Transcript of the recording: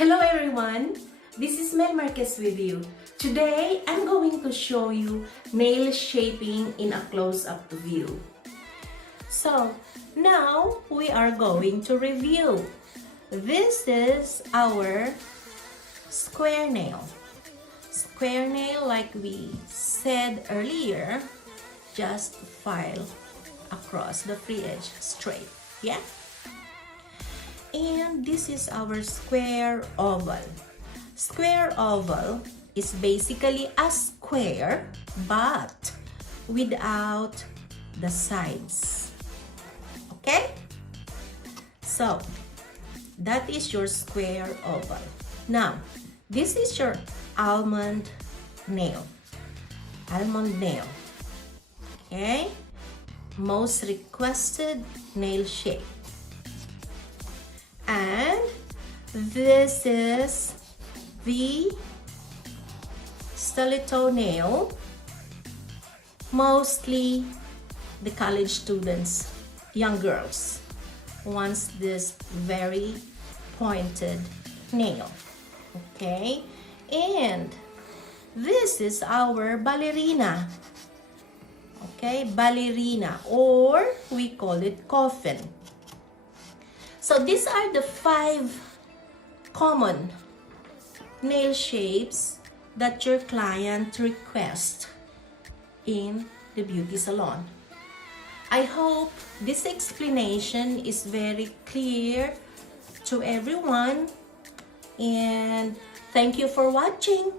Hello everyone, this is Mel Marquez with you. Today, I'm going to show you nail shaping in a close-up view. So, now we are going to review. This is our square nail. Square nail, like we said earlier, just file across the free edge straight, yeah? And this is our square oval. Square oval is basically a square but without the sides. Okay? So, that is your square oval. Now, this is your almond nail. Almond nail. Okay? Most requested nail shape. And this is the stiletto nail. Mostly the college students, young girls, wants this very pointed nail. Okay? And this is our ballerina. Okay? Ballerina, or we call it coffin. So these are the 5 common nail shapes that your client requests in the beauty salon. I hope this explanation is very clear to everyone, and thank you for watching.